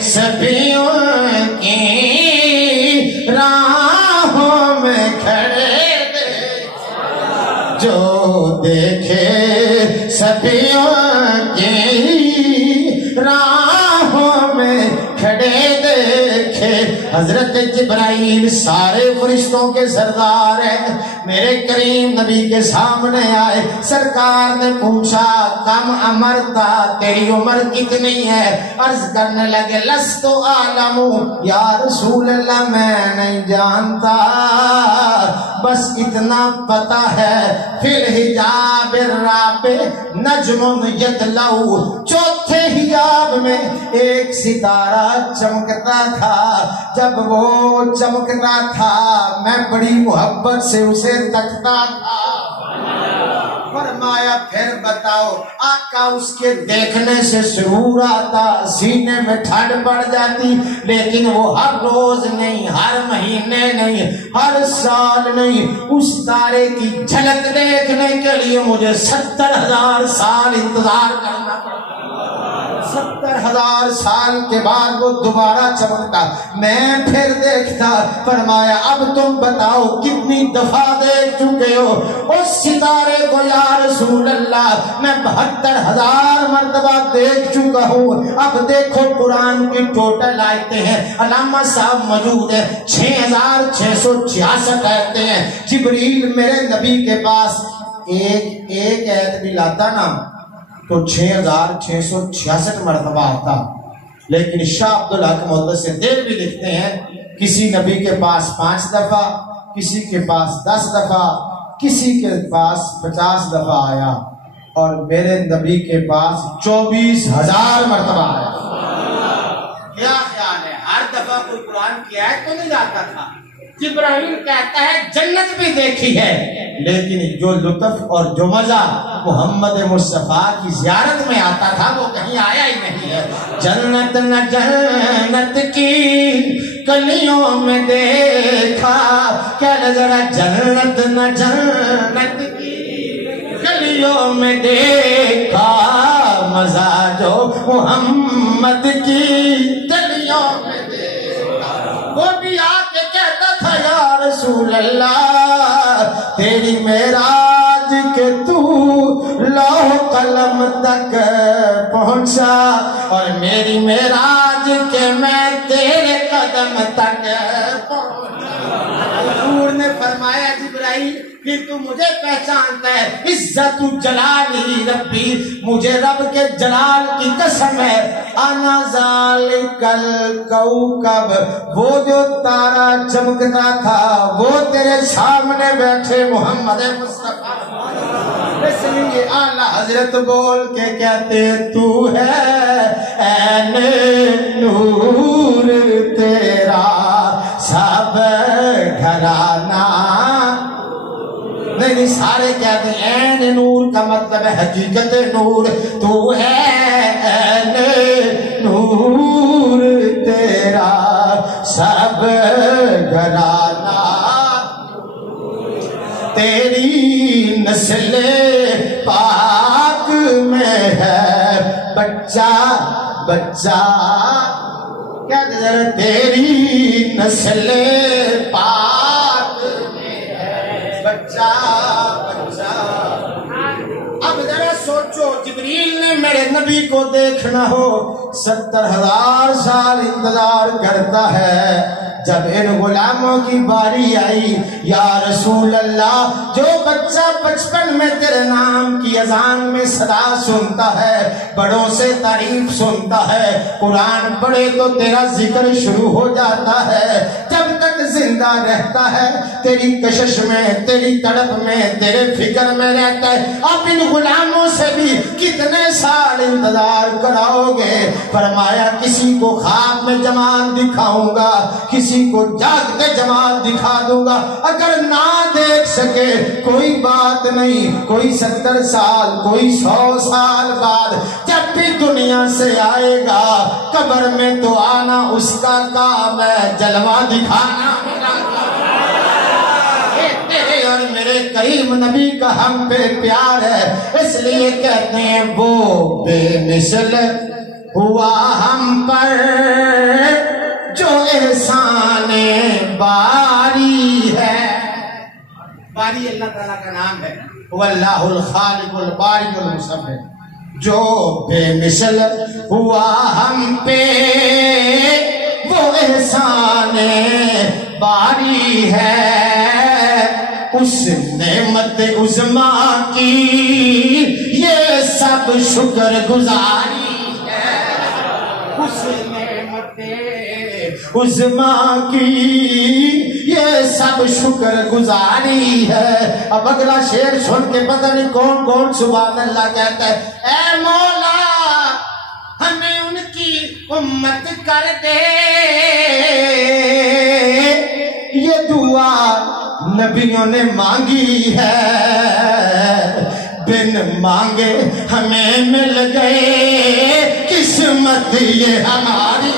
سبیوں کی راہوں میں کھڑے دیکھے، جو دیکھے سبیوں کی راہوں میں کھڑے دیکھے. حضرت جبرائیل سارے فرشتوں کے سردار ہیں، میرے کریم نبی کے سامنے آئے. سرکار نے پوچھا کم امرتا، تیری عمر کتنی ہے؟ عرض کرنے لگے لست اعلم یا رسول اللہ، میں نہیں جانتا، بس اتنا پتا ہے فی الحجاب الرابع نجم یطلع، چوتھے حجاب میں ایک ستارہ چمکتا تھا. جب وہ چمکتا تھا میں بڑی محبت سے اسے تکتا تھا. فرمایا پھر بتاؤ. آقا اس کے دیکھنے سے سرور آتا، سینے میں ٹھنڈ پڑ جاتی، لیکن وہ ہر روز نہیں، ہر مہینے نہیں، ہر سال نہیں. اس تارے کی جھلک دیکھنے کے لیے مجھے 70,000 سال انتظار کرنا پڑا. 70,000 سال کے بعد وہ دوبارہ چمکتا، میں پھر دیکھتا. فرمایا اب تم بتاؤ کتنی دفعہ دیکھ چکے ہو اس ستارے کو یا رسول اللہ؟ میں 72,000 مرتبہ دیکھ چکا ہوں. اب دیکھو قرآن کی ٹوٹل آیتیں ہیں، علامہ صاحب موجود ہے، 6,666 آیتیں ہیں. جبریل میرے نبی کے پاس ایک آیت بھی لاتا نا تو 6,666 مرتبہ آتا. لیکن شاہ عبدالحق محدث سے دیر بھی لکھتے ہیں کسی نبی کے پاس 5 دفعہ، کسی کے پاس 10 دفعہ، کسی کے پاس 50 دفعہ آیا، اور میرے نبی کے پاس 24,000 مرتبہ آیا. کیا خیال ہے ہر دفعہ کوئی قرآن کی آیت تو نہیں لاتا تھا؟ جبرائیل کہتا ہے جنت بھی دیکھی ہے، لیکن جو لطف اور جو مزہ محمد مصطفیٰ کی زیارت میں آتا تھا وہ کہیں آیا ہی نہیں ہے۔ جنت نہ جنت کی کلیوں میں دیکھا، کیا نظر ہے؟ جنت نہ جنت کی کلیوں میں دیکھا، مزہ جو محمد کی گلیوں میں دیکھا۔ وہ بھی آ کے کہتا تھا یا رسول اللہ تیری معراج کے تو لوح قلم تک پہنچا، اور میری معراج کے میں تیرے قدم تک پہنچا۔ حضور نے فرمایا جبرائیل پھر تو مجھے پہچانتا ہے؟ عزت جلالی ربی، مجھے رب کے جلال کی قسم ہے، انا ذالک الکوکب، وہ جو تارا چمکتا تھا وہ تیرے سامنے بیٹھے محمد مصطفیٰ۔ اس لیے اعلیٰ حضرت بول کے کہتے تو ہے این نور تیرا سب گھرانہ، نہیں سارے کہتے ہیں این نور کا مطلب ہے حقیقت نور، تو ہے این نور تیرا سب گھرانہ، تیری نسل پاک میں ہے بچہ بچہ، کیا تیری نسل پاک میں ہے بچہ بچہ۔ اب ذرا سوچو جبریل نے میرے نبی کو دیکھنا ہو 70,000 سال انتظار کرتا ہے، جب ان غلاموں کی باری آئی یا رسول اللہ جو بچہ بچپن میں تیرے نام کی اذان میں صدا سنتا ہے، بڑوں سے تعریف سنتا ہے، قرآن پڑھے تو تیرا ذکر شروع ہو جاتا ہے، جب تک زندہ رہتا ہے تیری کشش میں تیری تڑپ میں تیرے فکر میں رہتا ہے، اب ان غلاموں سے بھی کتنے سال انتظار کراؤ گے؟ فرمایا کسی کو خواب میں جمال دکھاؤں گا، کسی کو جاگتے جمال دکھا دوں گا، اگر نہ دیکھ سکے کوئی بات نہیں، کوئی 70 سال کوئی 100 سال بعد جب بھی دنیا سے آئے گا قبر میں تو آنا اس کا کام ہے، جلوہ دکھانا تیرے اور میرے کریم نبی کا ہم پہ پیار ہے، اس لیے کہتے ہیں وہ بے مثل ہوا ہم پر جو احسان باری ہے، باری اللہ تعالیٰ کا نام ہے، واللہ الخالق الباری المصور، جو بے مثل ہوا ہم پہ وہ احسان باری ہے، اس نعمت عظما کی یہ سب شکر گزاری ہے، اس نعمت عظما کی یہ سب شکر گزاری ہے۔ اب اگلا شعر سن کے پتہ نہیں کون کون سبحان اللہ کہتا ہے، اے مولا ہمیں ان کی امت کر دے، یہ دعا نبیوں نے مانگی ہے، بن مانگے ہمیں مل گئے، قسمت یہ ہماری،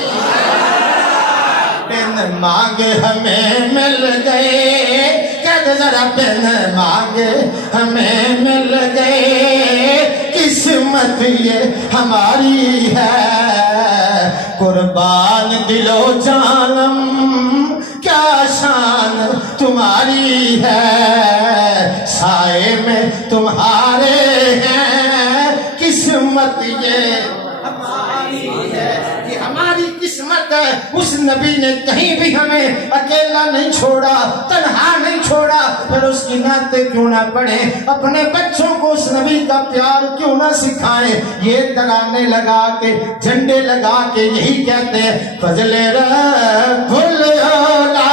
بن مانگے ہمیں مل گئے، کہتے ذرا بن مانگے ہمیں مل گئے، قسمت یہ ہماری ہے، قربان دل و جانم کیا شان تمہاری ہے، سائے میں تمہارے ہیں، قسمت یہ ہماری ہے، یہ ہماری قسمت ہے۔ اس نبی نے کہیں بھی ہمیں اکیلا نہیں چھوڑا، تنہا نہیں چھوڑا، پھر اس کی نعتیں کیوں نہ پڑھیں، اپنے بچوں کو اس نبی کا پیار کیوں نہ سکھائیں، یہ ترانے لگا کے جھنڈے لگا کے یہی کہتے ہیں فضل رب العلا،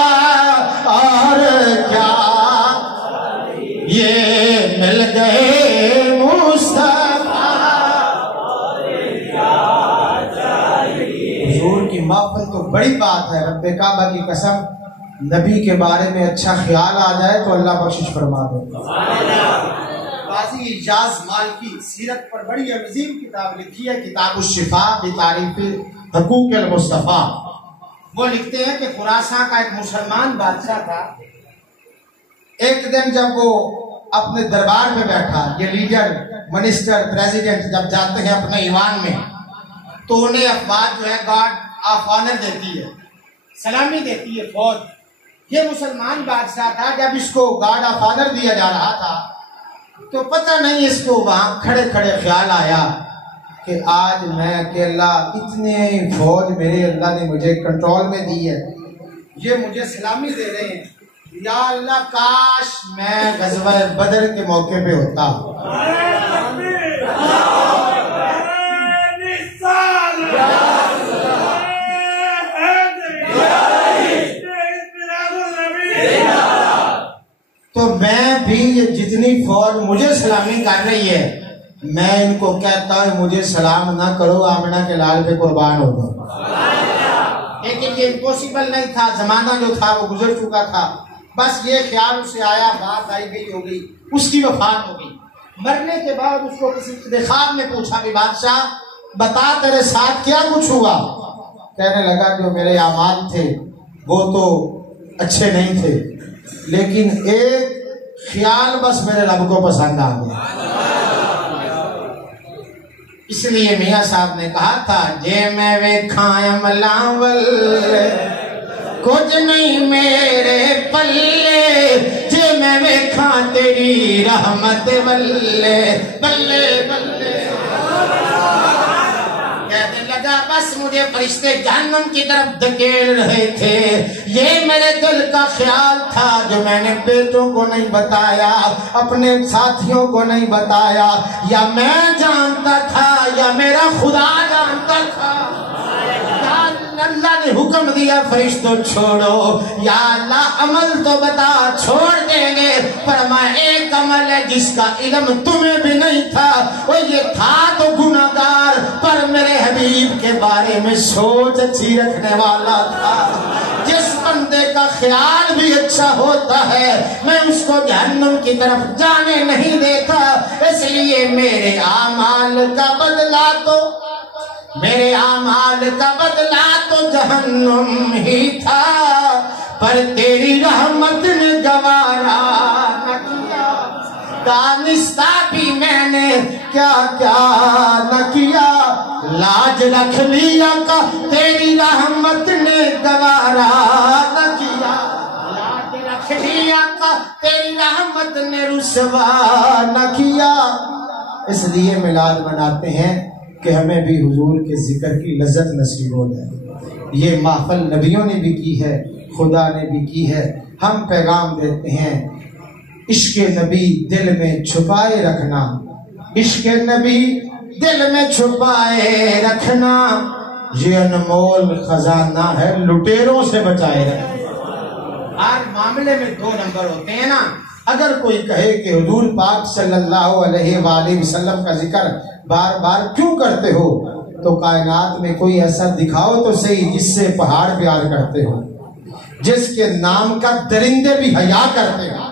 اور کیا یہ مل گئے مصطفیٰ، حضور کی محبت تو بڑی بات ہے. رب کعبہ کی قسم نبی کے بارے میں اچھا خیال آ جائے تو اللہ بخشش فرما دے. قاضی اجاز مالکی سیرت پر بڑی عظیم کتاب لکھی ہے، کتاب الشفاء بتعریف حقوق المصطفیٰ. وہ لکھتے ہیں کہ خراساں کا ایک مسلمان بادشاہ تھا. ایک دن جب وہ اپنے دربار میں بیٹھا، یہ لیڈر منسٹر پریزیڈنٹ جب جاتے ہیں اپنے ایوان میں تو انہیں افواج جو ہے گارڈ آف آنر دیتی ہے، سلامی دیتی ہے فوج. یہ مسلمان بادشاہ تھا. جب اس کو گارڈ آف آنر دیا جا رہا تھا تو پتہ نہیں اس کو وہاں کھڑے کھڑے خیال آیا کہ آج میں اکیلا، اتنے فوج میرے اللہ نے مجھے کنٹرول میں دی ہے، یہ مجھے سلامی دے رہے ہیں. یا اللہ کاش میں غزوہ بدر کے موقع پہ ہوتا. تو میں بھی یہ جتنی فوج مجھے سلامی کر رہی ہے میں ان کو کہتا ہوں مجھے سلام نہ کرو، آمنہ کے لال پہ قربان ہو جاؤ. لیکن یہ امپوسیبل نہیں تھا، زمانہ جو تھا وہ گزر چکا تھا. بس یہ خیال اسے آیا، بات آئی گئی ہو گئی، اس کی وفات ہو گئی. مرنے کے بعد اس کو کسی خواب میں پوچھا کہ بادشاہ بتا تیرے ساتھ کیا کچھ ہوا. کہنے لگا جو میرے اعمال تھے وہ تو اچھے نہیں تھے، لیکن ایک خیال بس میرے رب کو پسند آ گیا. اس لیے میاں صاحب نے کہا تھا جے میں ویکھاں ملاول کچھ نہیں میرے پلے، جے میں ویکھاں تیری رحمت بلے بلے بلے. کہنے لگا بس مجھے فرشتے جہنم کی طرف دھکیل رہے تھے، یہ میرے دل کا خیال تھا جو میں نے بیٹوں کو نہیں بتایا، اپنے ساتھیوں کو نہیں بتایا. یا میں جانتا تھا یا میرا خدا جانتا تھا. اللہ نے حکم دیا فرشتوں چھوڑو. یا اللہ عمل تو بتا، چھوڑ دیں گے، پر میں ایک عمل ہے جس کا علم تمہیں بھی نہیں تھا، وہ یہ تھا تو گناہگار پر میرے حبیب کے بارے میں سوچ اچھی رکھنے والا تھا. جس بندے کا خیال بھی اچھا ہوتا ہے میں اس کو جہنم کی طرف جانے نہیں دیتا. اس لیے میرے اعمال کا بدلہ تو میرے اعمال کا بدلہ تو جہنم ہی تھا، پر تیری رحمت نے گوارا نہ کیا. دانستہ بھی میں نے کیا کیا نہ کیا، لاج رکھ لیا کا تیری رحمت نے گوارا نہ کیا. لاج رکھ لیا کا تیری رحمت نے رسوا نہ کیا. اس لیے میلاد مناتے ہیں کہ ہمیں بھی حضور کے ذکر کی لذت نصیب ہو جائے. یہ محفل نبیوں نے بھی کی ہے، خدا نے بھی کی ہے. ہم پیغام دیتے ہیں عشق نبی دل میں چھپائے رکھنا، عشق نبی دل میں چھپائے رکھنا، یہ انمول خزانہ ہے لٹیروں سے بچائے رکھنا. ہر معاملے میں دو نمبر ہوتے ہیں نا. اگر کوئی کہے کہ حضور پاک صلی اللہ علیہ وآلہ وسلم کا ذکر بار بار کیوں کرتے ہو، تو کائنات میں کوئی ایسا دکھاؤ تو صحیح جس سے پہاڑ پیار کرتے ہو، جس کے نام کا درندے بھی حیا کرتے ہو.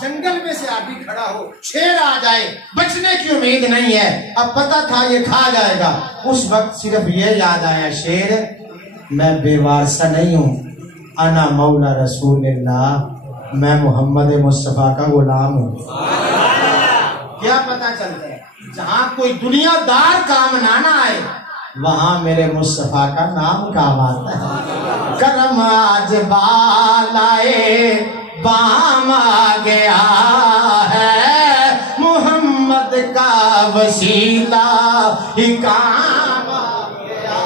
جنگل میں سے آدمی کھڑا ہو، شیر آ جائے، بچنے کی امید نہیں ہے، اب پتا تھا یہ کھا جائے گا، اس وقت صرف یہ یاد آیا شیر میں بے وارثہ نہیں ہوں، انا مولا رسول اللہ، میں محمد مصطفیٰ کا غلام ہوں. کیا پتا چلتا ہے جہاں کوئی دنیا دار کام نہ آئے وہاں میرے مصطفیٰ کا نام کام آتا ہے. کرم آج بالائے بام آ گیا ہے، محمد کا وسیلہ ہی کام آ گیا.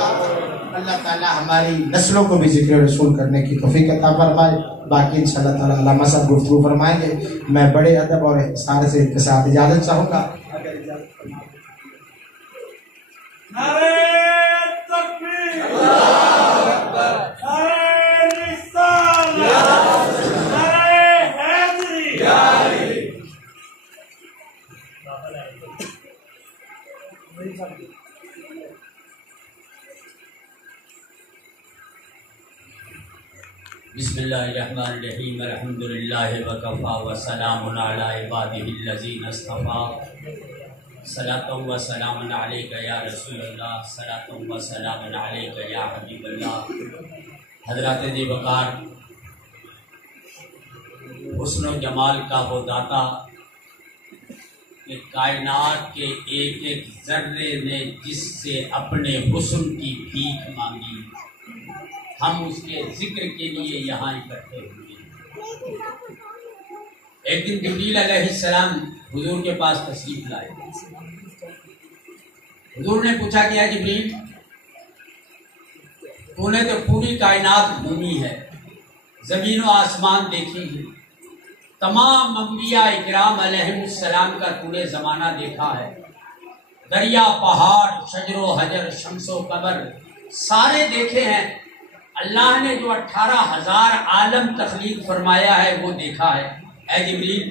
اللہ تعالیٰ ہماری نسلوں کو بھی ذکر رسول کرنے کی توفیق عطا فرمائے. باقی انشاءاللہ تعالیٰ علامہ صاحب گفتگو فرمائیں گے. میں بڑے ادب اور احترام سے کے ساتھ اجازت چاہوں گا. بسم اللہ الرحمن الرحیم الحمدللہ وکفا وسلام علی عبادہ الذین اصطفی صلاۃ و سلام علیک یا رسول اللہ صلاۃ و سلام علیک یا حبیب اللہ۔ حضرات دی وقار، حسن و جمال کا وہ داتا کہ کائنات کے ایک ایک ذرے نے جس سے اپنے حسن کی بھیک مانگی، ہم اس کے ذکر کے لیے یہاں اکٹھے ہوئے۔ ایک دن جبریل علیہ السلام حضور کے پاس تشریف لائے۔ حضور نے پوچھا کہ جبریل، تو نے تو پوری کائنات گھومی ہے، زمین و آسمان دیکھی ہے، تمام انبیاء اکرام علیہ السلام کا تو نے زمانہ دیکھا ہے، دریا، پہاڑ، شجر و حجر، شمس و قمر سارے دیکھے ہیں، اللہ نے جو 18,000 عالم تخلیق فرمایا ہے وہ دیکھا ہے۔ اے جبریل،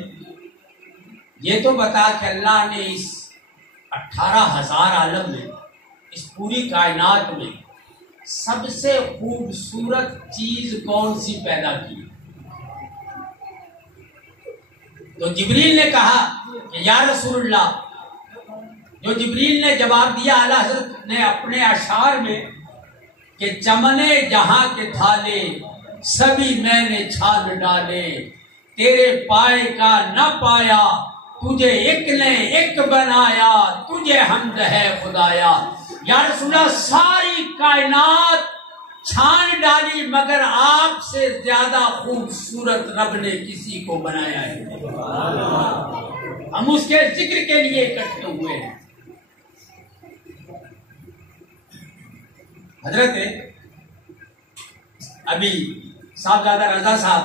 یہ تو بتا کہ اللہ نے اس 18,000 عالم میں، اس پوری کائنات میں سب سے خوبصورت چیز کون سی پیدا کی؟ تو جبریل نے کہا کہ یا رسول اللہ، جو جبریل نے جواب دیا اعلیٰ حضرت نے اپنے اشعار میں کہ چمنے جہاں کے تھالے سبھی میں نے چھان ڈالے، تیرے پائے کا نہ پایا تجھے ایک نے ایک بنایا، تجھے حمد ہے خدایا۔ یا رسول اللہ، ساری کائنات چھان ڈالی مگر آپ سے زیادہ خوبصورت رب نے کسی کو بنایا ہے۔ ہم اس کے ذکر کے لیے اکٹھے ہوئے ہیں۔ حضرت ابھی صاحبزادہ رضا صاحب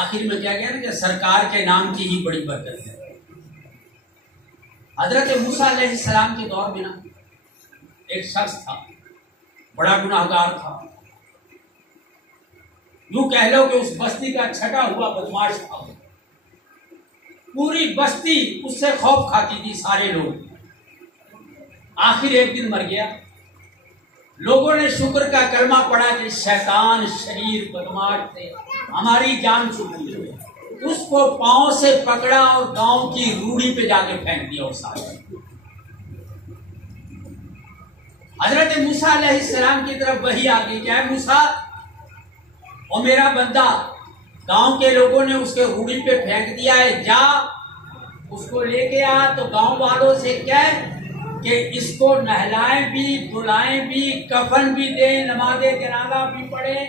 آخر میں کیا گیا نا کہ سرکار کے نام کی ہی بڑی برکت ہے۔ حضرت موسیٰ علیہ السلام کے دور میں نا ایک شخص تھا، بڑا گناہگار تھا، یوں کہہ لو کہ اس بستی کا چھٹا ہوا بدماش تھا، پوری بستی اس سے خوف کھاتی تھی، سارے لوگ۔ آخر ایک دن مر گیا، لوگوں نے شکر کا کلمہ پڑھا کہ شیطان شریر بدماش سے ہماری جان چھوٹی ہے، اس کو پاؤں سے پکڑا اور گاؤں کی روڑی پہ جا کے پھینک دیا اس آدمی۔ حضرت موسیٰ علیہ السلام کی طرف وحی آ گئی کہ اے موسیٰ، اور میرا بندہ گاؤں کے لوگوں نے اس کے روڑی پہ پھینک دیا ہے، جا اس کو لے کے آ، تو گاؤں والوں سے کہہ کہ اس کو نہلائیں بھی، دھلائیں بھی، کفن بھی دیں، نماز جنازہ بھی پڑھیں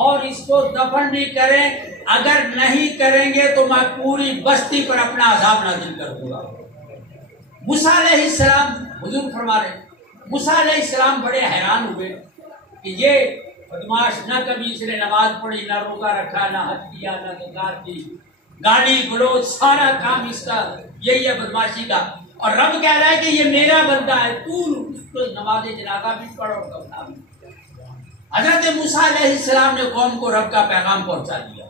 اور اس کو دفن بھی کریں، اگر نہیں کریں گے تو میں پوری بستی پر اپنا عذاب نازل کروں گا۔ موسیٰ علیہ السلام، حضور فرما رہے، موسیٰ علیہ السلام بڑے حیران ہوئے کہ یہ بدماش نہ کبھی اس نے نماز پڑھی، نہ روزہ رکھا، نہ حج کیا، نہ زکات دی، گالی گلوچ سارا کام اس کا یہی ہے بدماشی کا، اور رب کہہ رہا ہے کہ یہ میرا بندہ ہے، تو اس کو نماز جنازہ بھی پڑھ اور کفنا بھی۔ حضرت موسیٰ علیہ السلام نے قوم کو رب کا پیغام پہنچا دیا،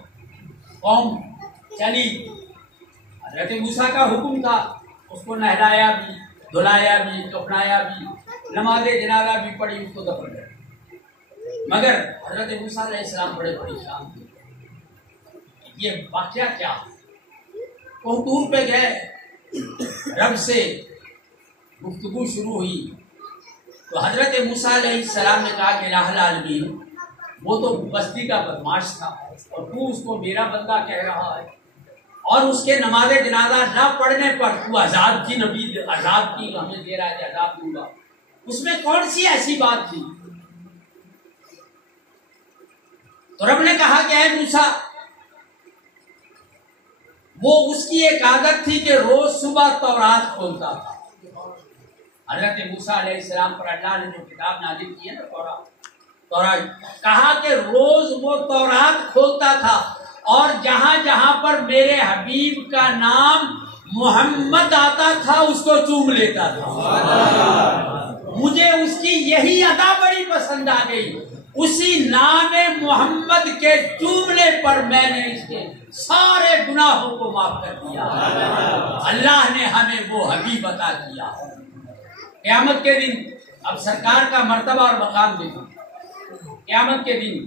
قوم چلی، حضرت موسیٰ کا حکم تھا، اس کو نہلایا بھی، دھلایا بھی، کفنایا بھی، نماز جنازہ بھی پڑھی، اس کو دفن کر، مگر حضرت موسیٰ علیہ السلام بڑے پریشان تھے، یہ واقعہ کیا؟ وہ دور پہ گئے، رب سے گفتگو شروع ہوئی تو حضرت موسیٰ علیہ السلام نے کہا کہ الہ العالمین، وہ تو بستی کا بدماش تھا اور تو اس کو میرا بندہ کہہ رہا ہے، اور اس کے نماز جنازہ نہ پڑھنے پر تو عذاب کی نبی، عذاب کی ہمیں دے رہا ہے، عذاب دوں گا، اس میں کون سی ایسی بات تھی؟ تو رب نے کہا کہ اے موسیٰ، وہ اس کی ایک عادت تھی کہ روز صبح تورات کھولتا تھا۔ حضرت موسیٰ علیہ السلام پر اللہ نے جو کتاب نازل کی ہے نا تورات، کہا کہ روز وہ تورات کھولتا تھا اور جہاں جہاں پر میرے حبیب کا نام محمد آتا تھا اس کو چوم لیتا تھا۔ مجھے اس کی یہی ادا بڑی پسند آ گئی، اسی نام محمد کے چومنے پر میں نے اس کے سارے گناہوں کو معاف کر دیا۔ اللہ نے ہمیں وہ حبیب عطا کیا۔ قیامت کے دن اب سرکار کا مرتبہ اور مقام دیکھو، قیامت کے دن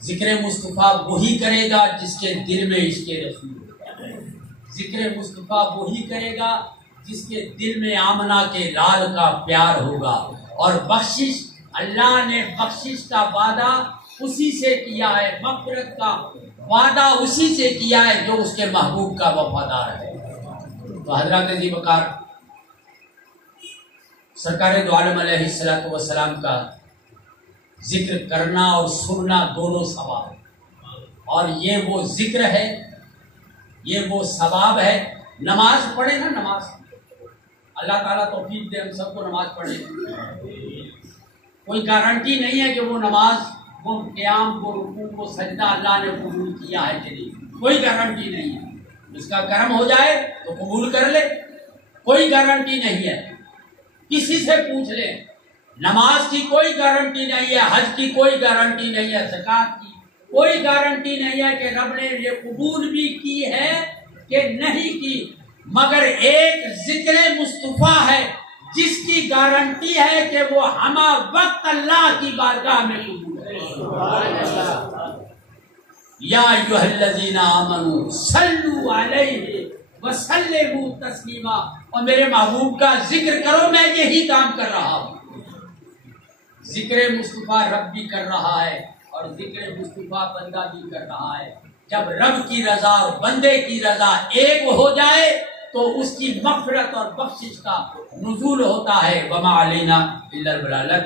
ذکر مصطفیٰ وہی کرے گا جس کے دل میں عشق رسول ہوگا، ذکر مصطفیٰ وہی کرے گا جس کے دل میں آمنہ کے لال کا پیار ہوگا، اور بخشش اللہ نے بخشش کا وعدہ اسی سے کیا ہے، مغفرت کا وعدہ اسی سے کیا ہے جو اس کے محبوب کا وفادار ہے۔ تو حضرات ذی وقار سرکار دو عالم علیہ السلام کا ذکر کرنا اور سننا دونوں ثواب ہے، اور یہ وہ ذکر ہے، یہ وہ ثواب ہے۔ نماز پڑھے نا، نماز اللہ تعالیٰ توفیق دے ہم سب کو نماز پڑھے، کوئی گارنٹی نہیں ہے کہ وہ نماز، وہ قیام، وہ رکوع، وہ سجدہ اللہ نے قبول کیا ہے کہ نہیں، کوئی گارنٹی نہیں ہے۔ اس کا کرم ہو جائے تو قبول کر لے، کوئی گارنٹی نہیں ہے، کسی سے پوچھ لے۔ نماز کی کوئی گارنٹی نہیں ہے، حج کی کوئی گارنٹی نہیں ہے، زکوٰۃ کی کوئی گارنٹی نہیں ہے کہ رب نے یہ قبول بھی کی ہے کہ نہیں کی، مگر ایک ذکر مصطفیٰ ہے جس کی گارنٹی ہے کہ وہ ہمہ وقت اللہ کی بارگاہ میں قبول ہے۔ یا ایھا الذین آمنوا صلوا علیہ وسلموا تسلیما، اور میرے محبوب کا ذکر کرو، میں یہی کام کر رہا ہوں۔ ذکر مصطفیٰ رب بھی کر رہا ہے اور ذکر مصطفیٰ بندہ بھی کر رہا ہے۔ جب رب کی رضا اور بندے کی رضا ایک ہو جائے تو اس کی مغفرت اور بخشش کا نزول ہوتا ہے۔ وما علینا الا البلاغ۔